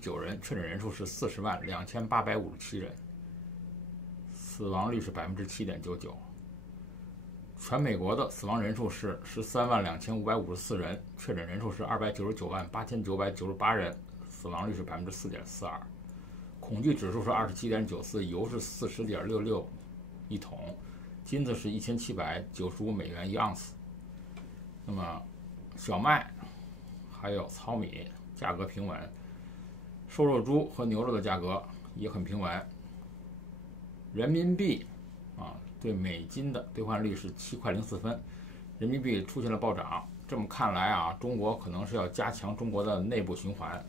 9人，确诊人数是402857人，死亡率是7.99%。全美国的死亡人数是132554人，确诊人数是2998998人，死亡率是4.42%。恐惧指数是27.94，油是40.66一桶，金子是$1795一盎司。那么小麦还有糙米价格平稳，瘦肉猪和牛肉的价格也很平稳。人民币对美金的兑换率是7.04，人民币出现了暴涨。这么看来中国可能是要加强中国的内部循环，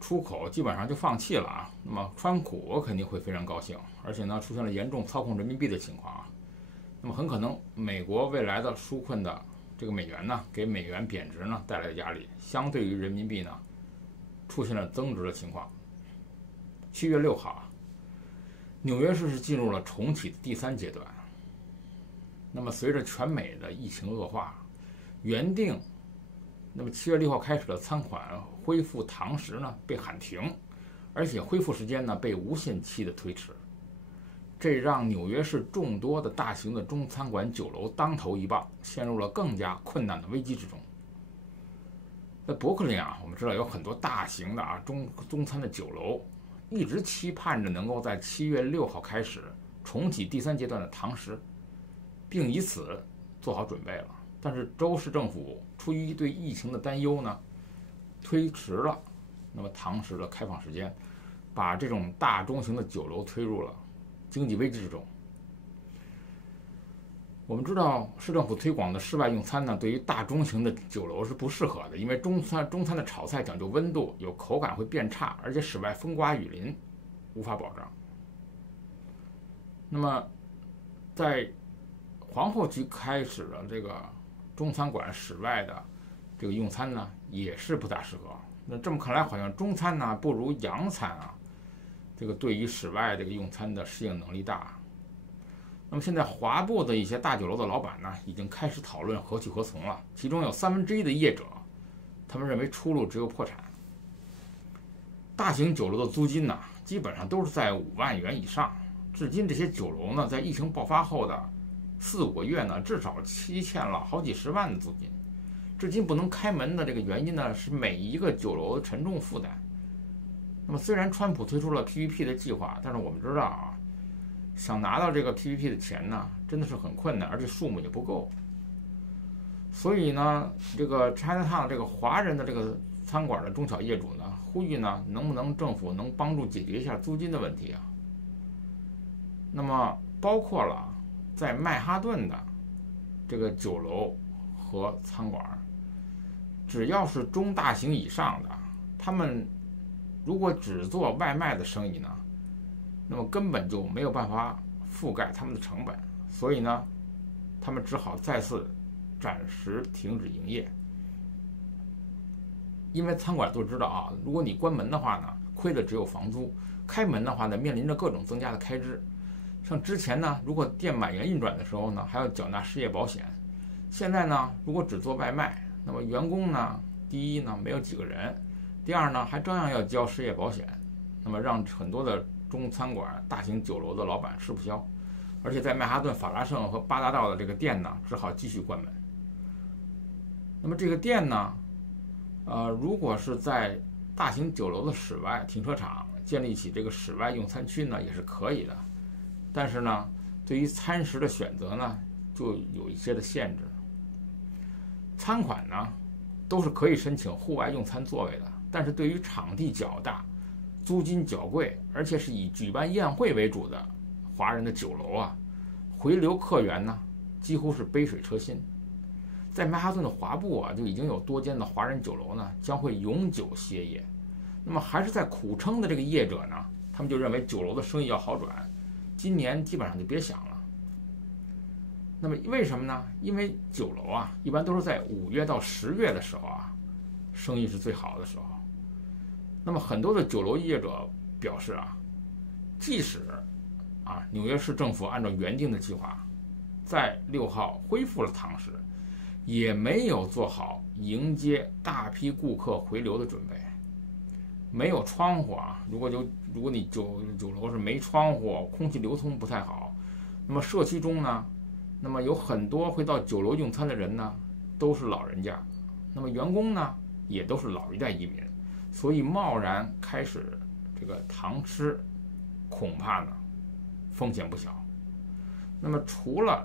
出口基本上就放弃了那么川普肯定会非常高兴，而且呢出现了严重操控人民币的情况那么很可能美国未来的纾困的这个美元呢，给美元贬值呢带来的压力，相对于人民币呢出现了增值的情况。7月6号纽约市是进入了重启的第3阶段。那么随着全美的疫情恶化，原定那么7月6号开始的餐馆恢复堂食呢被喊停，而且恢复时间呢被无限期的推迟，这让纽约市众多的大型的中餐馆酒楼当头一棒，陷入了更加困难的危机之中。在伯克利我们知道有很多大型的中餐的酒楼一直期盼着能够在7月6号开始重启第3阶段的堂食，并以此做好准备了。但是州市政府出于对疫情的担忧呢，推迟了那么堂食的开放时间，把这种大中型的酒楼推入了经济危机之中。我们知道市政府推广的室外用餐呢，对于大中型的酒楼是不适合的，因为中餐的炒菜讲究温度，有口感会变差，而且室外风刮雨淋，无法保障。那么在皇后区开始的这个中餐馆室外的这个用餐呢，也是不大适合。那这么看来，好像中餐呢不如洋餐这个对于室外这个用餐的适应能力大。那么现在华埠的一些大酒楼的老板呢，已经开始讨论何去何从了。其中有1/3的业者，他们认为出路只有破产。大型酒楼的租金呢，基本上都是在5万元以上。至今这些酒楼呢，在疫情爆发后的4-5个月呢，至少期欠了好几十万的租金。至今不能开门的这个原因呢，是每一个酒楼的沉重负担。那么虽然川普推出了 PPP 的计划，但是我们知道想拿到这个 PPP 的钱呢，真的是很困难，而且数目也不够。所以呢，这个 Chinatown 这个华人的这个餐馆的中小业主呢，呼吁呢，能不能政府能帮助解决一下租金的问题那么包括了在曼哈顿的这个酒楼和餐馆，只要是中大型以上的，他们如果只做外卖的生意呢，那么根本就没有办法覆盖他们的成本，所以呢，他们只好再次暂时停止营业。因为餐馆都知道如果你关门的话呢，亏的只有房租；开门的话呢，面临着各种增加的开支。像之前呢，如果店满员运转的时候呢，还要缴纳失业保险。现在呢，如果只做外卖，那么员工呢，第一呢没有几个人，第二呢还照样要交失业保险，那么让很多的中餐馆、大型酒楼的老板吃不消，而且在曼哈顿、法拉盛和八大道的这个店呢，只好继续关门。那么这个店呢，如果是在大型酒楼的室外停车场建立起这个室外用餐区呢，也是可以的，但是呢，对于餐食的选择呢，就有一些的限制。餐馆呢，都是可以申请户外用餐座位的，但是对于场地较大、租金较贵，而且是以举办宴会为主的华人的酒楼回流客源呢，几乎是杯水车薪。在曼哈顿的华埠就已经有多间的华人酒楼呢，将会永久歇业。那么还是在苦撑的这个业者呢，他们就认为酒楼的生意要好转，今年基本上就别想了。那么为什么呢？因为酒楼一般都是在5月到10月的时候生意是最好的时候。那么很多的酒楼业者表示即使纽约市政府按照原定的计划，在6号恢复了堂食，也没有做好迎接大批顾客回流的准备。没有窗户啊，如果你酒楼是没窗户，空气流通不太好，那么社区中呢，那么有很多会到酒楼用餐的人呢，都是老人家，那么员工呢也都是老一代移民，所以贸然开始这个堂吃，恐怕呢风险不小。那么除了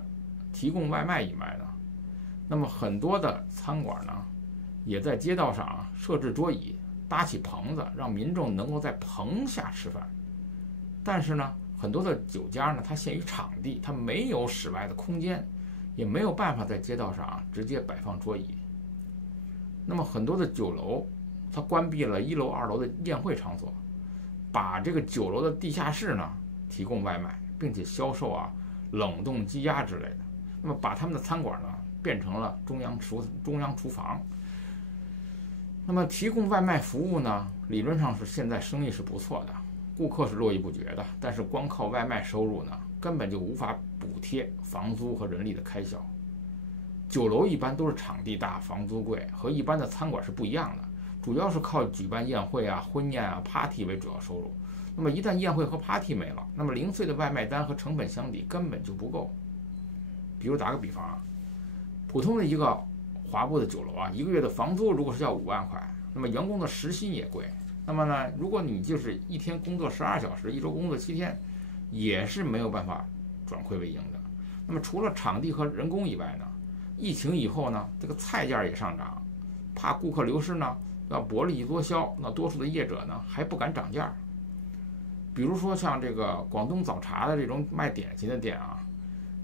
提供外卖以外呢，那么很多的餐馆呢，也在街道上设置桌椅，搭起棚子，让民众能够在棚下吃饭。但是呢，很多的酒家呢，它限于场地，它没有室外的空间，也没有办法在街道上直接摆放桌椅。那么很多的酒楼，它关闭了1楼、2楼的宴会场所，把这个酒楼的地下室呢提供外卖，并且销售冷冻鸡鸭之类的。那么把他们的餐馆呢变成了中央厨房。那么提供外卖服务呢，理论上是现在生意是不错的，顾客是络绎不绝的，但是光靠外卖收入呢，根本就无法补贴房租和人力的开销。酒楼一般都是场地大，房租贵，和一般的餐馆是不一样的，主要是靠举办宴会婚宴party 为主要收入。那么一旦宴会和 party 没了，那么零碎的外卖单和成本相比根本就不够。比如打个比方普通的一个华埠的酒楼一个月的房租如果是要5万块，那么员工的时薪也贵。那么呢，如果你就是一天工作12小时，一周工作7天，也是没有办法转亏为盈的。那么除了场地和人工以外呢，疫情以后呢，这个菜价也上涨，怕顾客流失呢，要薄利多销，那多数的业者呢还不敢涨价。比如说像这个广东早茶的这种卖点心的店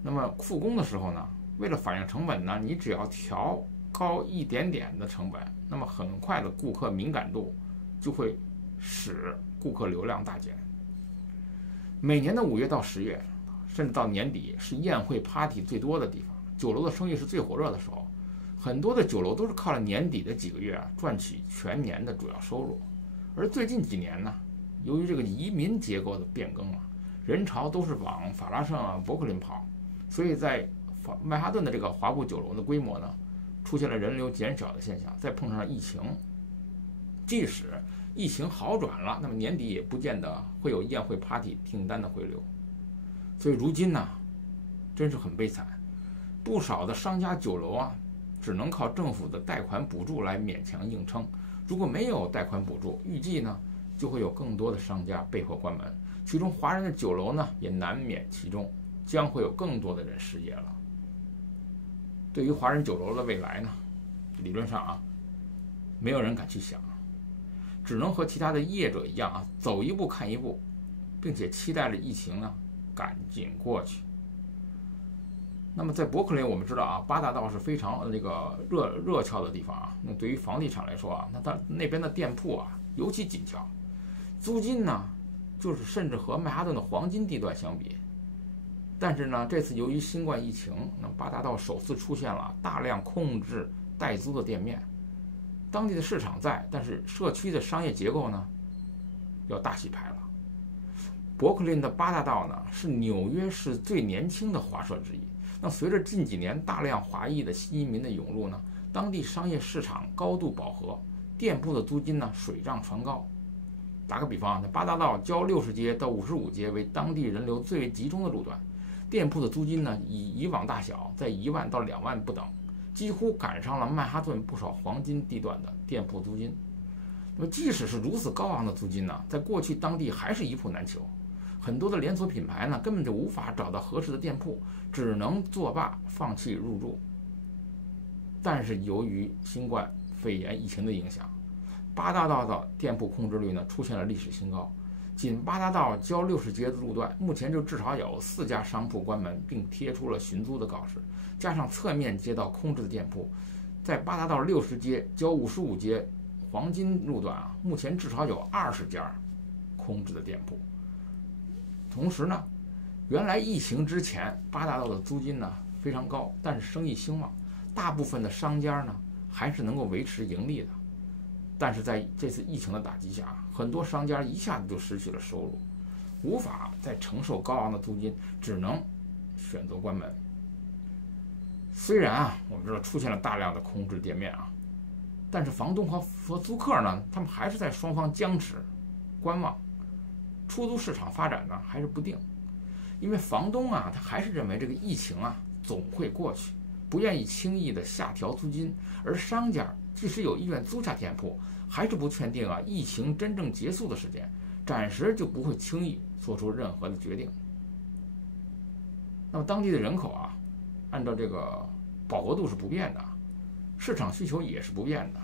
那么复工的时候呢，为了反映成本呢，你只要调高一点点的成本，那么很快的顾客敏感度就会使顾客流量大减。每年的5月到10月，甚至到年底是宴会 party 最多的地方，酒楼的生意是最火热的时候，很多的酒楼都是靠了年底的几个月赚取全年的主要收入。而最近几年呢，由于这个移民结构的变更人潮都是往法拉盛伯克林跑，所以在曼哈顿的这个华埠酒楼的规模呢，出现了人流减少的现象。再碰上疫情，即使疫情好转了，那么年底也不见得会有宴会 party 订单的回流。所以如今呢，真是很悲惨，不少的商家酒楼只能靠政府的贷款补助来勉强硬撑。如果没有贷款补助，预计呢就会有更多的商家被迫关门，其中华人的酒楼呢也难免其中，将会有更多的人失业了。对于华人酒楼的未来呢，理论上没有人敢去想，只能和其他的业者一样走一步看一步，并且期待着疫情呢赶紧过去。那么在伯克利，我们知道八大道是非常热俏的地方那对于房地产来说那它那边的店铺尤其紧俏，租金呢就是甚至和曼哈顿的黄金地段相比。但是呢，这次由于新冠疫情，那八大道首次出现了大量空置待租的店面。当地的市场在，但是社区的商业结构呢要大洗牌了。伯克林的八大道呢是纽约市最年轻的华社之一。那随着近几年大量华裔的新移民的涌入呢，当地商业市场高度饱和，店铺的租金呢水涨船高。打个比方，八大道郊60街到55街为当地人流最为集中的路段，店铺的租金呢以往大小在1万到2万不等，几乎赶上了曼哈顿不少黄金地段的店铺租金。那么即使是如此高昂的租金呢，在过去当地还是一铺难求，很多的连锁品牌呢根本就无法找到合适的店铺，只能作罢放弃入驻。但是由于新冠肺炎疫情的影响，八大道的店铺空置率呢出现了历史新高。仅八大道郊60街的路段，目前就至少有4家商铺关门，并贴出了寻租的告示，加上侧面街道空置的店铺，在八大道60街郊55街黄金路段目前至少有20家空置的店铺。同时呢，原来疫情之前八大道的租金呢非常高，但是生意兴旺，大部分的商家呢还是能够维持盈利的。但是在这次疫情的打击下，很多商家一下子就失去了收入，无法再承受高昂的租金，只能选择关门。虽然我们知道出现了大量的空置店面但是房东和租客呢，他们还是在双方僵持观望，出租市场发展呢还是不定。因为房东啊，他还是认为这个疫情啊总会过去，不愿意轻易的下调租金，而商家即使有意愿租下店铺，还是不确定啊疫情真正结束的时间，暂时就不会轻易做出任何的决定。那么当地的人口啊，按照这个饱和度是不变的，市场需求也是不变的。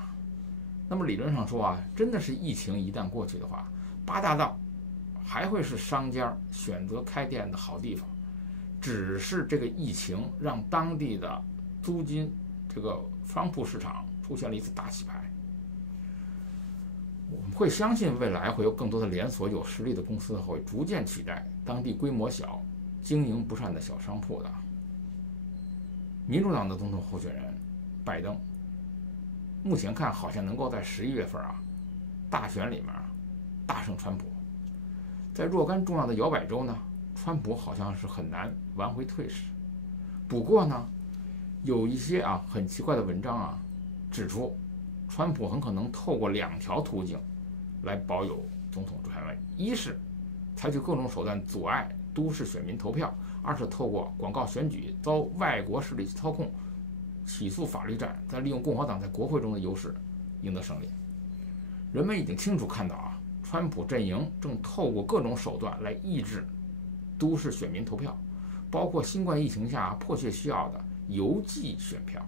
那么理论上说啊，真的是疫情一旦过去的话，八大道还会是商家选择开店的好地方，只是这个疫情让当地的租金这个商铺市场出现了一次大洗牌。我们会相信未来会有更多的连锁有实力的公司会逐渐取代当地规模小、经营不善的小商铺的。民主党的总统候选人拜登，目前看好像能够在11月份啊大选里面大胜川普。在若干重要的摇摆州呢，川普好像是很难挽回退势。不过呢，有一些很奇怪的文章指出，川普很可能透过2条途径来保有总统之位：一是采取各种手段阻碍都市选民投票；二是透过广告选举遭外国势力操控，起诉法律战，再利用共和党在国会中的优势赢得胜利。人们已经清楚看到川普阵营正透过各种手段来抑制都市选民投票，包括新冠疫情下迫切需要的邮寄选票。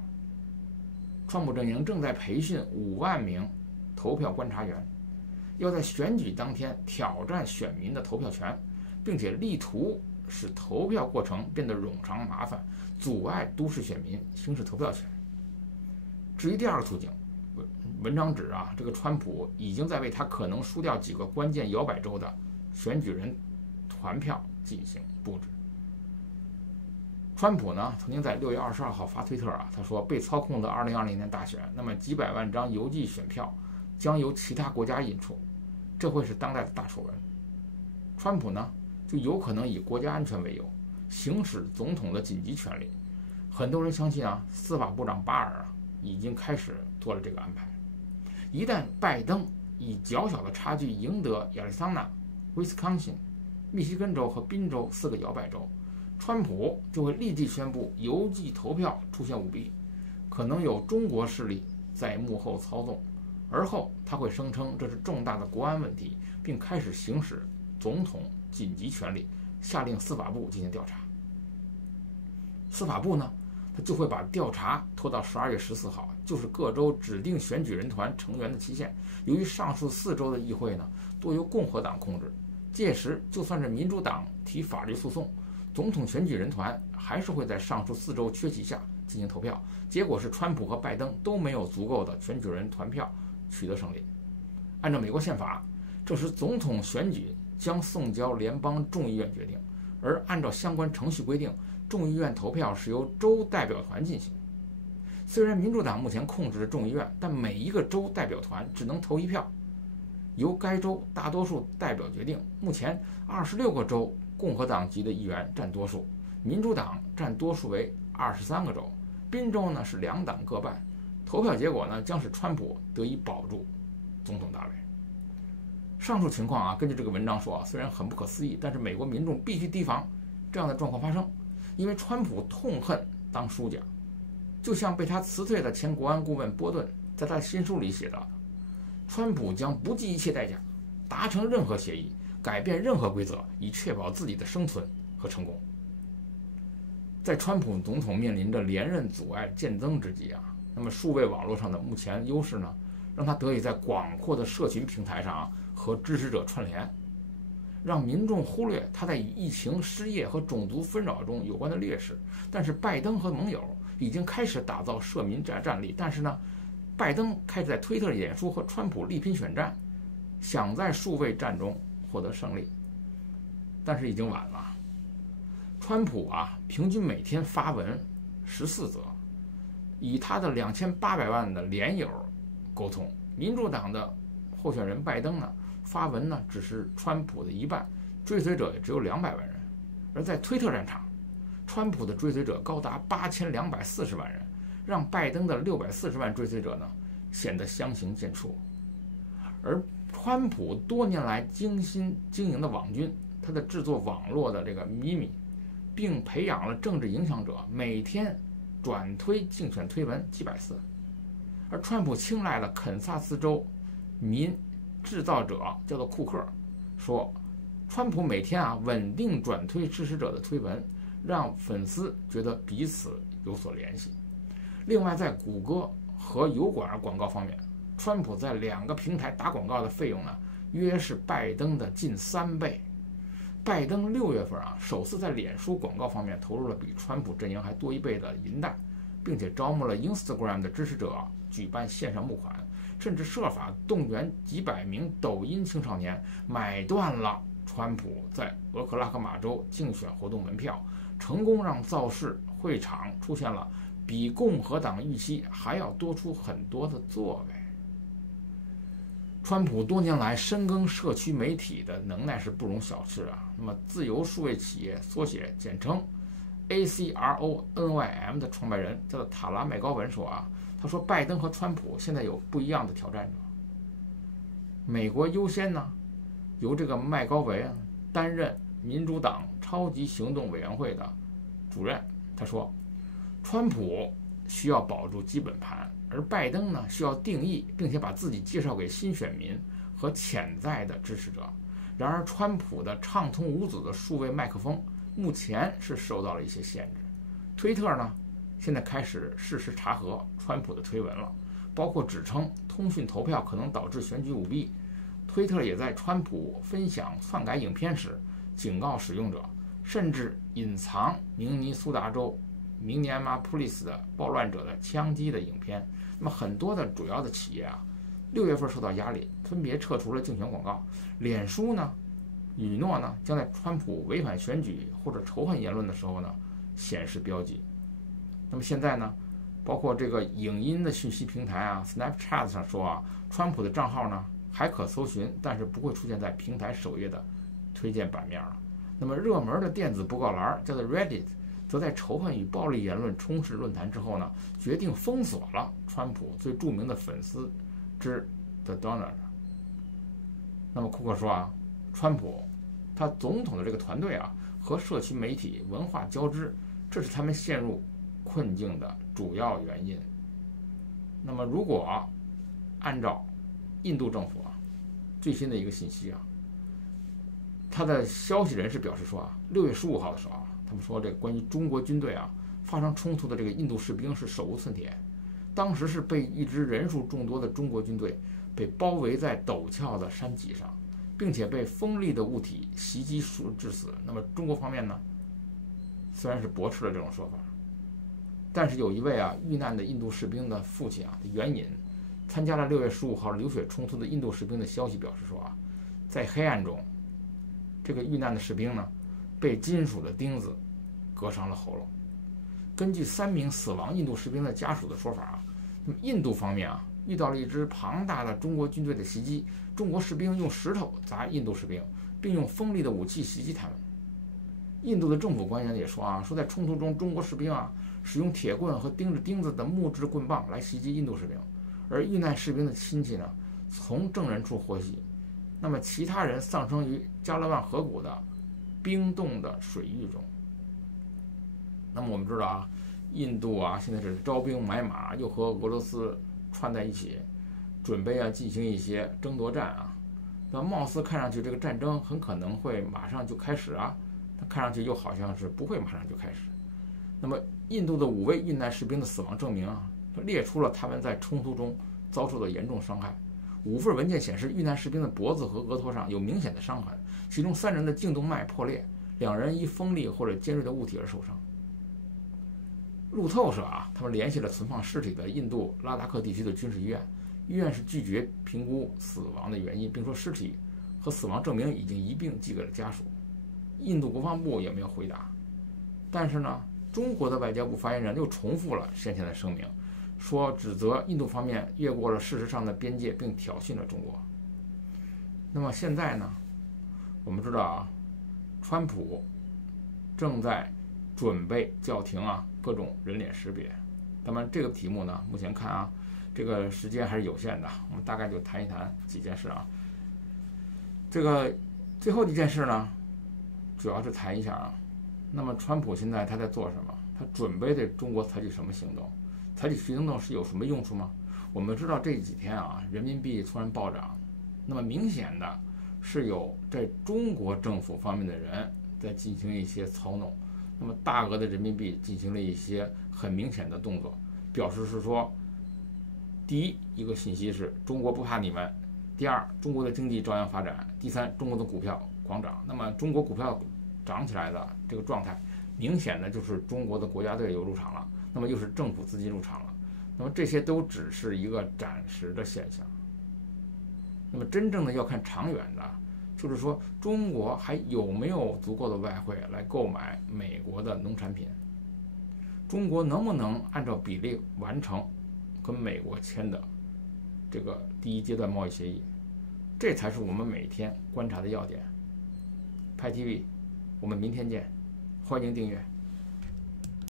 川普阵营正在培训5万名投票观察员，要在选举当天挑战选民的投票权，并且力图使投票过程变得冗长麻烦，阻碍都市选民行使投票权。至于第二个途径，文章指这个川普已经在为他可能输掉几个关键摇摆州的选举人团票进行布置。川普呢曾经在6月22号发推特他说被操控的2020年大选，那么几百万张邮寄选票将由其他国家印出，这会是当代的大丑闻。川普呢就有可能以国家安全为由行使总统的紧急权利。很多人相信司法部长巴尔已经开始做了这个安排。一旦拜登以较小的差距赢得亚利桑那、威斯康星、密西根州和宾州4个摇摆州，川普就会立即宣布邮寄投票出现舞弊，可能有中国势力在幕后操纵，而后他会声称这是重大的国安问题，并开始行使总统紧急权力，下令司法部进行调查。司法部呢他就会把调查拖到12月14号，就是各州指定选举人团成员的期限。由于上述4州的议会呢多由共和党控制，届时就算是民主党提法律诉讼，总统选举人团还是会在上述4州缺席下进行投票。结果是川普和拜登都没有足够的选举人团票取得胜利。按照美国宪法，这时总统选举将送交联邦众议院决定，而按照相关程序规定，众议院投票是由州代表团进行。虽然民主党目前控制着众议院，但每一个州代表团只能投1票，由该州大多数代表决定。目前26个州共和党籍的议员占多数，民主党占多数为23个州，宾州呢是2党各半。投票结果呢将使川普得以保住总统大位。上述情况根据这个文章说虽然很不可思议，但是美国民众必须提防这样的状况发生。因为川普痛恨当输家，就像被他辞退的前国安顾问波顿在他的新书里写到的，川普将不计一切代价达成任何协议，改变任何规则，以确保自己的生存和成功。在川普总统面临着连任阻碍渐增之际那么数位网络上的目前优势呢，让他得以在广阔的社群平台上和支持者串联，让民众忽略他在与疫情、失业和种族纷扰中有关的劣势。但是拜登和盟友已经开始打造社民战力，但是呢，拜登开始在推特演说和川普力拼选战，想在数位战中获得胜利，但是已经晚了。川普平均每天发文14则，以他的2800万的连友沟通。民主党的候选人拜登呢，发文呢只是川普的一半，追随者也只有200万人。而在推特战场，川普的追随者高达8240万人，让拜登的640万追随者呢显得相形见绌。而川普多年来精心经营的网军，他的制作网络的这个秘密，并培养了政治影响者，每天转推竞选推文几百次。而川普青睐的肯萨斯州民制造者叫做库克说，川普每天稳定转推支持者的推文，让粉丝觉得彼此有所联系。另外，在谷歌和油管广告方面，川普在2个平台打广告的费用呢，约是拜登的近3倍。拜登6月份首次在脸书广告方面投入了比川普阵营还多1倍的银弹，并且招募了 Instagram 的支持者举办线上募款，甚至设法动员几百名抖音青少年买断了川普在俄克拉荷马州竞选活动门票，成功让造势会场出现了比共和党预期还要多出很多的座位。川普多年来深耕社区媒体的能耐是不容小视啊。那么，自由数位企业缩写简称 ACRONYM 的创办人叫做塔拉麦高文说他说拜登和川普现在有不一样的挑战者。美国优先呢，由这个麦高文担任民主党超级行动委员会的主任。他说，川普需要保住基本盘，而拜登呢需要定义并且把自己介绍给新选民和潜在的支持者。然而，川普的畅通无阻的数位麦克风目前是受到了一些限制。推特呢，现在开始实时查核川普的推文了，包括指称通讯投票可能导致选举舞弊。推特也在川普分享篡改影片时警告使用者，甚至隐藏明尼苏达州明尼安马普利斯的暴乱者的枪击的影片。那么很多的主要的企业6月份受到压力，分别撤除了竞选广告。脸书呢，允诺呢将在川普违反选举或者仇恨言论的时候呢显示标记。那么现在呢，包括这个影音的讯息平台Snapchat 上说川普的账号呢还可搜寻，但是不会出现在平台首页的推荐版面了。那么热门的电子布告栏叫做 Reddit， 则在仇恨与暴力言论充斥论坛之后呢，决定封锁了川普最著名的粉丝之 The Donor。 那么库克说川普他总统的这个团队和社区媒体文化交织，这是他们陷入困境的主要原因。那么如果按照印度政府最新的一个信息他的消息人士表示说6月15号的时候他们说这个关于中国军队发生冲突的这个印度士兵是手无寸铁，当时是被一支人数众多的中国军队被包围在陡峭的山脊上，并且被锋利的物体袭击致死。那么中国方面呢，虽然是驳斥了这种说法，但是有一位遇难的印度士兵的父亲援引参加了6月15号流血冲突的印度士兵的消息表示说在黑暗中，这个遇难的士兵呢被金属的钉子割伤了喉咙。根据3名死亡印度士兵的家属的说法那么印度方面遇到了一支庞大的中国军队的袭击，中国士兵用石头砸印度士兵，并用锋利的武器袭击他们。印度的政府官员也说说在冲突中，中国士兵使用铁棍和钉着钉子的木质棍棒来袭击印度士兵，而遇难士兵的亲戚呢，从证人处获悉，那么其他人丧生于加勒万河谷的冰冻的水域中。那么我们知道印度现在是招兵买马，又和俄罗斯串在一起，准备进行一些争夺战那貌似看上去这个战争很可能会马上就开始但看上去又好像是不会马上就开始。那么印度的5位遇难士兵的死亡证明列出了他们在冲突中遭受的严重伤害。5份文件显示，遇难士兵的脖子和额头上有明显的伤痕，其中3人的颈动脉破裂，2人因锋利或者尖锐的物体而受伤。路透社他们联系了存放尸体的印度拉达克地区的军事医院，医院是拒绝评估死亡的原因，并说尸体和死亡证明已经一并寄给了家属。印度国防部也没有回答，但是呢，中国的外交部发言人又重复了先前的声明，说指责印度方面越过了事实上的边界，并挑衅了中国。那么现在呢，我们知道川普正在准备叫停各种人脸识别。那么这个题目呢，目前看这个时间还是有限的，我们大概就谈一谈几件事啊。这个最后一件事呢，主要是谈一下啊。那么川普现在他在做什么？他准备对中国采取什么行动？采取行动是有什么用处吗？我们知道这几天啊，人民币突然暴涨，那么明显的是有在中国政府方面的人在进行一些操弄，那么大额的人民币进行了一些很明显的动作，表示是说，第一个信息是中国不怕你们，第二，中国的经济照样发展，第三，中国的股票狂涨。那么中国股票涨起来的这个状态，明显的就是中国的国家队又入场了，那么又是政府资金入场了，那么这些都只是一个暂时的现象。那么真正的要看长远的，就是说中国还有没有足够的外汇来购买美国的农产品，中国能不能按照比例完成跟美国签的这个第一阶段贸易协议，这才是我们每天观察的要点。派 TV， 我们明天见，欢迎订阅。